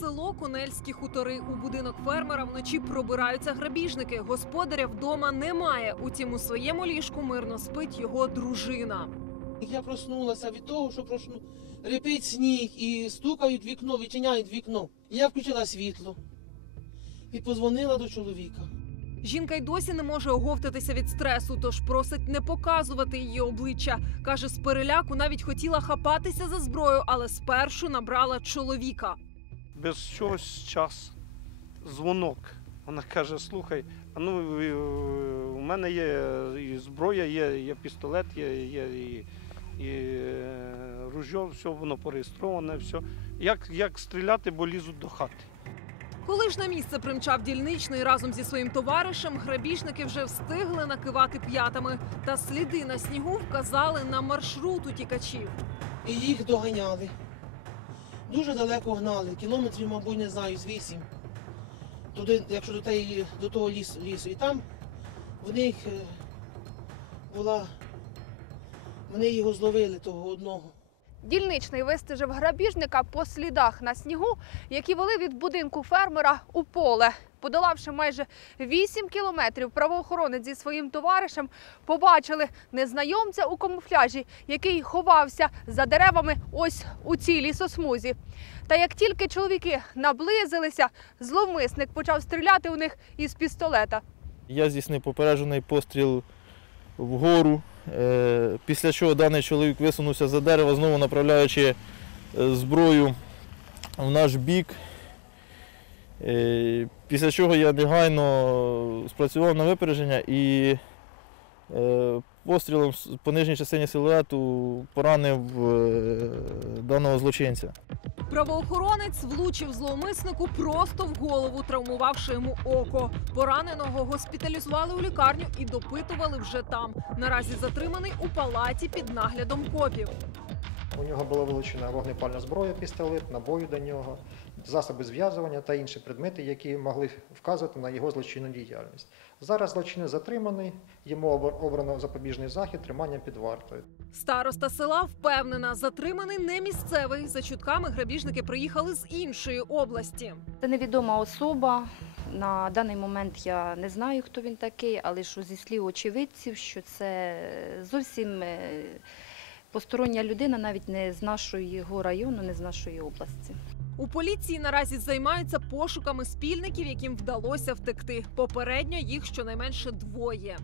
Село Конельські хутори. У будинок фермера вночі пробираються грабіжники. Господаря вдома немає. Утім, у своєму ліжку мирно спить його дружина. Я проснулася від того, що просну... репить сніг і стукають вікно, відчиняють вікно. Я включила світло і позвонила до чоловіка. Жінка й досі не може оговтатися від стресу, тож просить не показувати її обличчя. каже, з переляку навіть хотіла хапатися за зброю, але спершу набрала чоловіка. Без чогось час, дзвонок. Вона каже: слухай, а ну е, у мене є і зброя, є, є пістолет, є, є і, і е, ружьо, все воно пореєстроване, все. Як, як стріляти, бо лізуть до хати. Коли ж на місце примчав дільничний разом зі своїм товаришем, грабіжники вже встигли накивати п'ятами, та сліди на снігу вказали на маршрут утікачів. І їх доганяли. Дуже далеко гнали, кілометрів, мабуть, не знаю, з вісім. Туди, якщо до, теї, до того лісу, лісу. І там в них е, була. Вони його зловили, того одного. Дільничний вистежив грабіжника по слідах на снігу, які вели від будинку фермера у поле. Подолавши майже 8 кілометрів, правоохоронець зі своїм товаришем побачили незнайомця у камуфляжі, який ховався за деревами ось у цій лісосмузі. Та як тільки чоловіки наблизилися, зловмисник почав стріляти у них із пістолета. Я здійснив попереджений постріл вгору, е, після чого даний чоловік висунувся за дерево, знову направляючи е, зброю в наш бік. Е, Після чого я негайно спрацював на випередження і е, пострілом по нижній частині силуету поранив е, даного злочинця. Правоохоронець влучив зловмиснику просто в голову, травмувавши йому око. Пораненого госпіталізували у лікарню і допитували вже там. Наразі затриманий у палаті під наглядом копів. У нього була вилучена вогнепальна зброя, пістолет, набої до нього, засоби зв'язування та інші предмети, які могли вказувати на його злочинну діяльність. Зараз злочинець затриманий, йому обр- обрано запобіжний захід тримання під вартою. Староста села впевнена, затриманий не місцевий. За чутками грабіжники приїхали з іншої області. Це невідома особа. На даний момент я не знаю, хто він такий, але що зі слів очевидців, що це зовсім е, постороння людина, навіть не з нашого району, не з нашої області. У поліції наразі займаються пошуками спільників, яким вдалося втекти. Попередньо їх щонайменше двоє.